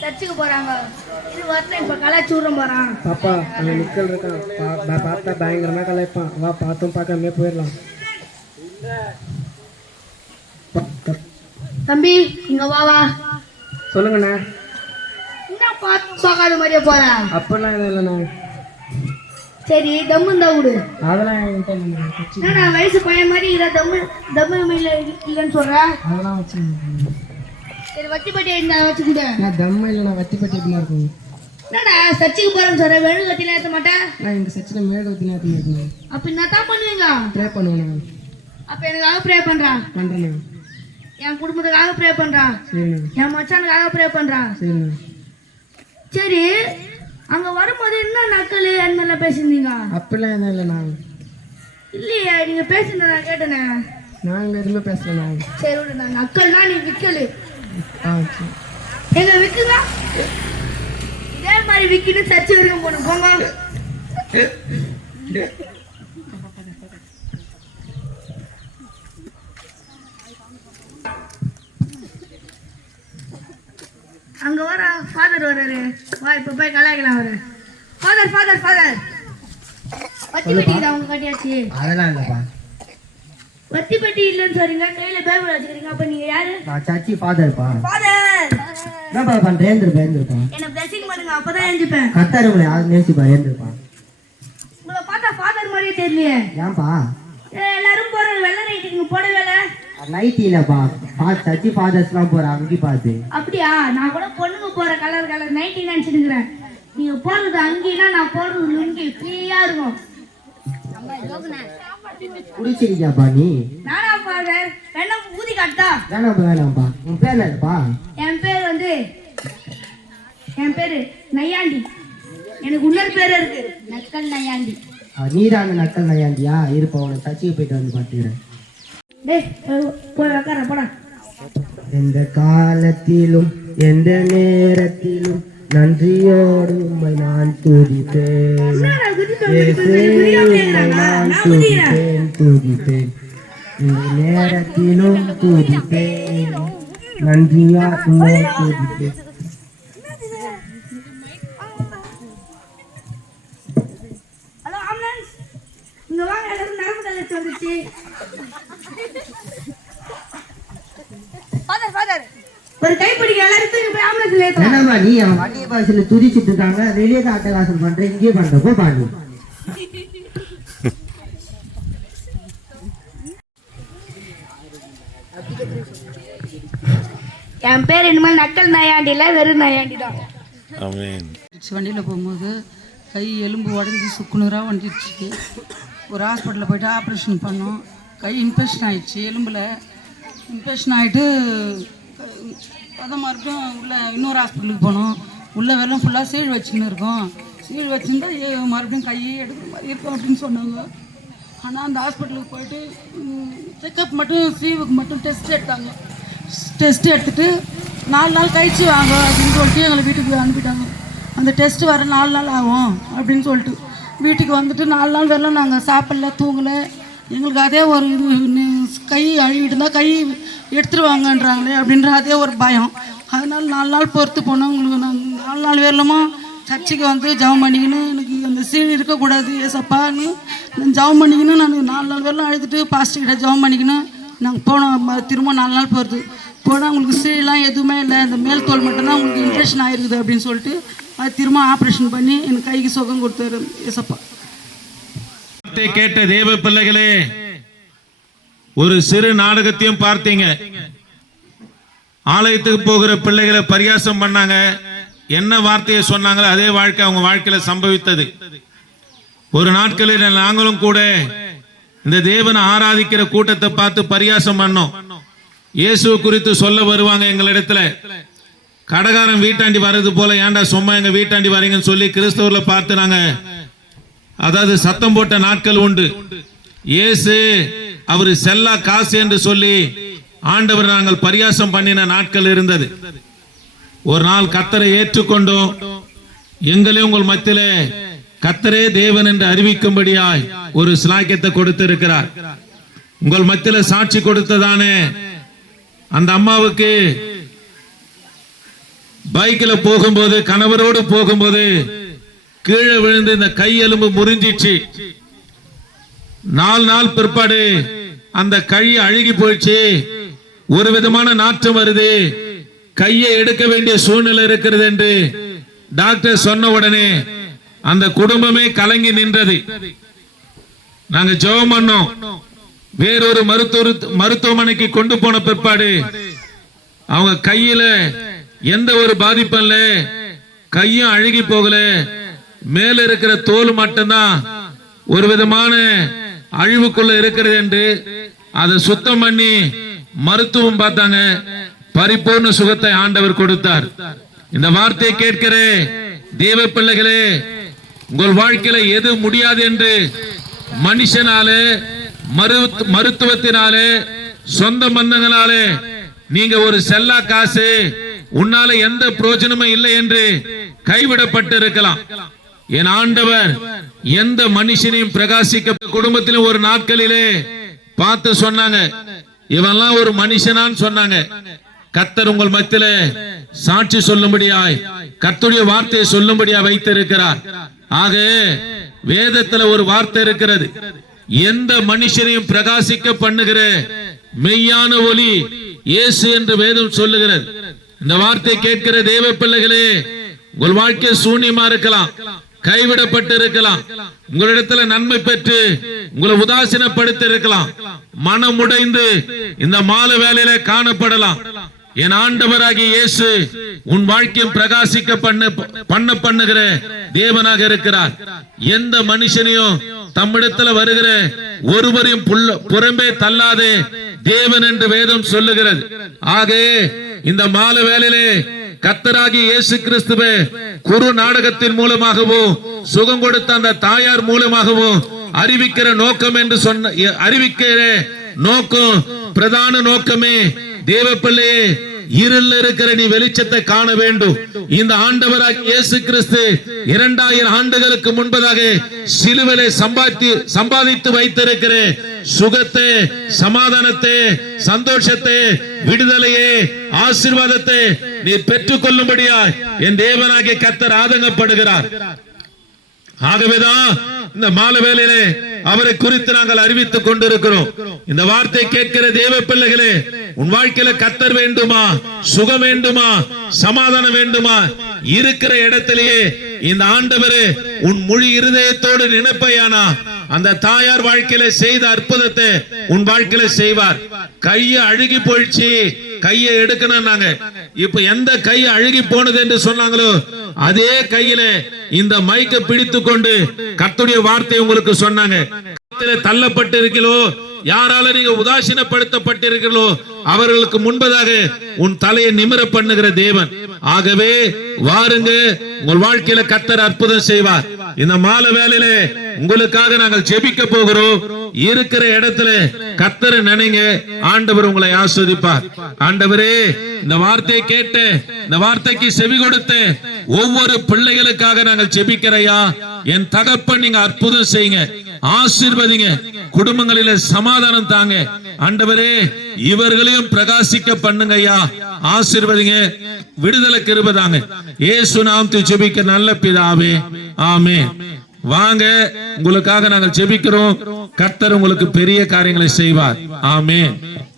சர்ச்சுக்கு போறாங்க. இது வரல இப்ப கலாச்சி விடுறோம் போறான் பாப்பா அங்கே நிக்கல் இருக்கான் பா- பார்த்தா பயங்கரமா கலாய்ப்பான். வா பார்த்தும் பார்க்காம போயிடலாம். பா- தம்பி இங்க வா வா. சொல்லுங்கண்ணா. என்ன பார்த்து பார்க்காத மாதிரியே போற? அப்பெல்லாம் எதுவும் இல்லைண்ணா. சரி தம்மு இந்த விடு. அதெல்லாம் என்கிட்ட இல்லைண்ணா. வச்சு என்னடா வயசு பையன் மாதிரி இதை தம்மு தம்மு இல்ல இல்லைன்னு சொல்ற? அதெல்லாம் வச்சு சரி வட்டி பட்டி இந்த வச்சுக்கிட்டு நான் தம்மா இல்லைண்ணா வத்தி பட்டி எப்படிலாம் இருக்கும்? என்னடா சர்ச்சுக்கு போறேன்னு சொல்ற ஏத்த மாட்டேன்? நான் இந்த சச்சில் மேடு ஊற்றி நேரத்தில் இருக்கேன் அப்ப என்ன தான் பண்ணுவீங்க. ப்ரே பண்ணுவேண்ணா அப்ப எனக்காக ப்ரே பண்றான். பண்ணுறேண்ணா என் குடும்பத்துக்காக ப்ரே பண்றான். என் மச்சானுக்காக ப்ரே பண்றான். சரி அங்க வரும்போது என்ன நக்கல் அந்த மாதிரிலாம் பேசியிருந்தீங்க? அப்பெல்லாம் எதுவும் இல்லைண்ணா இல்லையே நீங்க பேசுனத நான் கேட்டேனே. நாங்கள் எதுவுமே பேசலண்ணா சரி விடு நான் நக்கல்னா நீ விக்கலு. ஆ சரி எங்க விக்குங்க இதே மாதிரி விக்கிட்டு சர்ச்சு வரைக்கும் போகணும். போங்க. அங்க வர ஃபாதர் வராரு. வா இப்ப போய் கலாய்க்கலாம் அவரு. ஃபாதர் ஃபாதர் ஃபாதர் வத்தி பெட்டி தான் அவங்க கட்டியாச்சு. அதெல்லாம் இல்லைப்பா. வத்தி பெட்டி இல்லைன்னு சொல்றீங்க கையில பேபிள் வச்சுக்கிறீங்க அப்ப நீங்க யாரு? நான் சர்ச்சி ஃபாதர்ப்பா ஃபாதர் என்னப்பா பண்ணுறேன் ஏந்திருப்பா ஏந்திருப்பா என்ன பிளஸிங் பண்ணுங்க அப்பதான் எழுந்துப்பேன் கத்தாருங்களை யாரும் நேசிப்பா ஏந்திருப்பா உங்களை பார்த்தா ஃபாதர் மாதிரியே தெரியலையே. ஏன்பா? எல்லாரும் போற வெள்ளை நைட்டுக்கு போட வேலை நைட் இல்லைப்பா. பா சர்ச்சி ஃபாதர்ஸ்லாம் போகிற அங்கே பார்த்து அப்படியா? நான் கூட பொண்ணுங்க போற கலர் கலர் நைட்டி நினைச்சிருக்கிறேன் நீங்க போடுறது அங்கேனா நான் போடுறது லுங்கி ஃப்ரீயா இருக்கும். குடிச்சிருக்கியாப்பா நீ? நானா ஃபாதர் வேணா ஊதி காட்டா வேணாம்ப்பா வேணாம்ப்பா. உன் பேர் என்னப்பா என் பேர் வந்து என் பேரு நையாண்டி. எனக்கு இன்னொரு பேர் இருக்கு. நக்கல் நையாண்டி. நீதான நக்கல் நையாண்டியா? இருப்பா சர்ச்சுக்கு போயிட்டு வந்து பார்த்துக்கிறேன். டேய் போய் உக்கார போடா. எந்த காலத்திலும் எந்த நேரத்திலும் நன்றியோடு உண்மை நான் துதிப்பேன். நான் துதிப்பேன் துதிப்பேன். இந்த நேரத்திலும் துதிப்பேன். நன்றியா உண்மை துதிப்பேன் இங்க வாங்க எல்லாரும் நரம்பு தளர்ச்சி வந்துச்சு ஃபாதர் ஃபாதர் ஒரு கைப்பிடிக்க எல்லாரும் போய் ஆம்புலன்ஸ்ல ஏத்துறேன் என்னம்மா நீ அவன் வண்டிய பாசில துதிச்சிட்டு இருக்காங்க? வெளியே தான் அட்டகாசம் பண்ற இங்கே பண்ற. போ பாண்டி என் பேர் இனிமேல் நக்கல் நயாண்டி இல்ல வெறும் நயாண்டி தான் ஆமென் வண்டியில் போகும்போது கை எலும்பு உடஞ்சி சுக்குநூறாக வந்துடுச்சு ஒரு ஹாஸ்பிட்டலில் போயிட்டு ஆப்ரேஷன் பண்ணோம். கை இன்ஃபெக்ஷன் ஆயிடுச்சு எலும்பில் இன்ஃபெக்ஷன் ஆகிட்டு அதை மறுபடியும் உள்ள இன்னொரு ஹாஸ்பிட்டலுக்கு போனோம். உள்ள வெள்ளம் ஃபுல்லாக சீழ் வச்சுன்னு இருக்கோம். சீழ் வச்சுருந்தா மறுபடியும் கையே எடுக்கிற மாதிரி இருக்கும் அப்படின்னு சொன்னாங்க. ஆனால் அந்த ஹாஸ்பிட்டலுக்கு போயிட்டு செக்கப் மட்டும் சீவுக்கு மட்டும் டெஸ்ட் எடுத்தாங்க. டெஸ்ட் எடுத்துகிட்டு நாலு நாள் கழிச்சு வாங்க அப்படின்னு சொல்லிட்டு எங்களை வீட்டுக்கு அனுப்பிட்டாங்க. அந்த டெஸ்ட் வர நாலு நாள் ஆகும் அப்படின்னு சொல்லிட்டு. வீட்டுக்கு வந்துட்டு நாலு நாள் வரலாம் நாங்கள் சாப்பிடல தூங்கலை. எங்களுக்கு அதே ஒரு இது கை அழுகிட்டு இருந்தால் கை எடுத்துருவாங்கன்றாங்களே அப்படின்ற அதே ஒரு பயம். அதனால் நாலு நாள் பொறுத்து போனோம். உங்களுக்கு நாங்கள் நாலு நாள் வரலாமா சர்ச்சுக்கு வந்து ஜெபம் பண்ணிக்கின்னு எனக்கு அந்த சீல் இருக்கக்கூடாது ஏசப்பான்னு நான் ஜெபம் பண்ணிக்கின்னு நான் நாலு நாள் பேரெலாம் அழுதுட்டு பாஸ்டர் ஜவம் பண்ணிக்கணும் பண்ணிக்கின்னு நாங்கள் போனோம். திரும்ப நாலு நாள் போகிறது போனால் உங்களுக்கு சீலாம் எதுவுமே இல்லை. இந்த மேல் தோல் மட்டும்தான் உங்களுக்கு இன்ஃபெக்ஷன் ஆயிருக்குது அப்படின்னு சொல்லிட்டு அது திரும்ப ஆப்ரேஷன் பண்ணி எனக்கு கைக்கு சுகம் கொடுத்தாரு ஏசப்பா. கேட்ட தேவ பிள்ளைகளே ஒரு சிறு நாடகத்தையும் பார்த்தீங்க. ஆலயத்துக்கு போகிற பிள்ளைகளை பரியாசம் பண்ணாங்க. என்ன வார்த்தையை சொன்னாங்களோ அதே வாழ்க்கை அவங்க வாழ்க்கையில சம்பவித்தது. ஒரு நாட்களில் நாங்களும் கூட இந்த தேவனை ஆராதிக்கிற கூட்டத்தை பார்த்து பரியாசம் பண்ணோம். இயேசு குறித்து சொல்ல வருவாங்க எங்களிடத்துல கடகாரன் வீட்டாண்டி வர்றது போல ஏன்டா சும்மா எங்க வீட்டாண்டி வரீங்கன்னு சொல்லி கிறிஸ்தவர்ல பார்த்து நாங்க அதாவது சத்தம் போட்ட நாட்கள் உண்டு. இயேசு அவர் செல்லா காசு என்று சொல்லி ஆண்டவர் நாங்கள் பரியாசம் பண்ணின நாட்கள் இருந்தது. ஒரு நாள் கத்தரை ஏற்றுக்கொண்டோம். எங்களே உங்கள் மத்தியிலே கத்தரே தேவன் என்று அறிவிக்கும்படியாய் ஒரு சிலாக்கியத்தை கொடுத்திருக்கிறார். உங்கள் மத்தியில சாட்சி கொடுத்ததானே? அந்த அம்மாவுக்கு பைக்கில் போகும்போது கணவரோடு போகும்போது கீழே விழுந்து இந்த கையெலும்பு முறிஞ்சிச்சு. நாலு நாள் பிற்பாடு அந்த கை அழுகி போயிடுச்சு. ஒரு விதமான நாற்றம் வருது. கையை எடுக்க வேண்டிய சூழ்நிலை இருக்கிறது என்று டாக்டர் சொன்ன உடனே அந்த குடும்பமே கலங்கி நின்றது. நாங்க ஜெபம் பண்ணோம். வேறொரு மருத்துவ மருத்துவமனைக்கு கொண்டு போன பிற்பாடு அவங்க கையில எந்த ஒரு பாதிப்பும் இல்ல. கையும் அழுகி போகல. மேல இருக்கிற தோல் மட்டும்தான் ஒரு விதமான அழிவுக்குள்ள இருக்கிறது என்று அதை சுத்தம் பண்ணி மருத்துவம் பார்த்தாங்க. பரிபூர்ண சுகத்தை ஆண்டவர் கொடுத்தார். இந்த வார்த்தையை கேட்கிற தேவ பிள்ளைகளே உங்கள் வாழ்க்கையில எது முடியாது என்று மனுஷனாலே மருத்துவத்தினாலே சொந்த பந்தங்களாலே நீங்க ஒரு செல்லா காசு உன்னால எந்த பிரயோஜனமும் இல்லை என்று கைவிடப்பட்டு இருக்கலாம் என் ஆண்டவர் எந்த மனுஷனையும் பிரகாசிக்க குடும்பத்திலும் ஒரு நாட்களிலே பார்த்து சொன்னாங்க. இவன்லாம் ஒரு மனுஷனான்னு சொன்னாங்க. கத்தர் உங்கள் மத்தியில சாட்சி சொல்லும்படியாய் கத்துடைய வார்த்தையை சொல்லும்படியா வைத்திருக்கிறார். ஆக வேதத்துல ஒரு வார்த்தை இருக்கிறது. எந்த மனுஷனையும் பிரகாசிக்க பண்ணுகிற மெய்யான ஒளி இயேசு என்று வேதம் சொல்லுகிறது. இந்த வார்த்தை கேட்கிற தேவ பிள்ளைகளே உங்கள் வாழ்க்கை சூன்யமா இருக்கலாம். கைவிடப்பட்டு இருக்கலாம் உங்களிடத்துல நன்மை பெற்று உங்களை உதாசீனப்படுத்தி இருக்கலாம் மனம் உடைந்து இந்த மாலை வேலையில காணப்படலாம். என் ஆண்டவராகிய இயேசு உன் வாழ்க்கையும் பிரகாசிக்க பண்ண பண்ண பண்ணுகிற தேவனாக இருக்கிறார். எந்த மனுஷனையும் தம்மிடத்துல வருகிற ஒருவரையும் புறம்பே தள்ளாதே தேவன் என்று வேதம் சொல்லுகிறது. ஆக இந்த மாலை வேலையிலே கத்தராகி இயேசு கிறிஸ்துவே குரு நாடகத்தின் மூலமாகவோ சுகம் கொடுத்த அந்த தாயார் மூலமாகவோ அறிவிக்கிற நோக்கம் என்று சொன்ன அறிவிக்கிற நோக்கம் பிரதான நோக்கமே தேவ பிள்ளையே இருள் இருக்கிற நீ வெளிச்சத்தை காண வேண்டும். இந்த ஆண்டவராக இயேசு கிறிஸ்து இரண்டாயிரம் ஆண்டுகளுக்கு முன்பதாக சிலுவலை சம்பாதி சம்பாதித்து வைத்திருக்கிற சுகத்தை சமாதானத்தை சந்தோஷத்தை விடுதலையே ஆசீர்வாதத்தை நீ பெற்றுக் கொள்ளும்படியா என் தேவனாகிய கத்தர் ஆதங்கப்படுகிறார். ஆகவேதான் இந்த மாலை வேலையிலே அவரை குறித்து நாங்கள் அறிவித்துக் கொண்டிருக்கிறோம். இந்த வார்த்தை கேட்கிற தேவ பிள்ளைகளே உன் வாழ்க்கையில கத்தர் வேண்டுமா சுகம் வேண்டுமா சமாதானம் வேண்டுமா? இருக்கிற இடத்திலேயே இந்த ஆண்டவரு உன் மொழி இருதயத்தோடு நினைப்பையானா அந்த தாயார் வாழ்க்கையில செய்த அற்புதத்தை உன் வாழ்க்கையில செய்வார். கைய அழுகி போயிடுச்சு கையை எடுக்கணும் நாங்க இப்ப எந்த கை அழுகி போனது என்று சொன்னாங்களோ அதே கையில இந்த மைக்க பிடித்து கொண்டு கத்துடைய வார்த்தை உங்களுக்கு சொன்னாங்க. தள்ளப்பட்டு இருக்கிறோ யாரால நீங்க உதாசீனப்படுத்தப்பட்டிருக்கிறோ அவர்களுக்கு முன்பதாக உன் தலையை நிமிர பண்ணுகிற தேவன். ஆகவே வாருங்க உங்கள் வாழ்க்கையில கத்தர் அற்புதம் செய்வார். இந்த மாலை வேலையில உங்களுக்காக நாங்கள் ஜெபிக்க போகிறோம். இருக்கிற இடத்துல கத்தரை நினைங்க ஆண்டவர் உங்களை ஆஸ்வதிப்பார். ஆண்டவரே இந்த வார்த்தையை கேட்டு இந்த வார்த்தைக்கு செவி கொடுத்து ஒவ்வொரு பிள்ளைகளுக்காக நாங்கள் ஜெபிக்கிறையா என் தகப்பன் நீங்க அற்புதம் செய்யுங்க ஆசீர்வதிங்க. குடும்பங்களில சமாதானம் தாங்க. ஆண்டவரே இவர்களையும் பிரகாசிக்க பண்ணுங்க ஐயா. ஆசீர்வதிங்க. விடுதலை கிருபதாங்க ஏசு நாம் ஜெபிக்க நல்ல பிதாவே. ஆமே வாங்க உங்களுக்காக நாங்கள் ஜெபிக்கிறோம். கர்த்தர் உங்களுக்கு பெரிய காரியங்களை செய்வார். ஆமே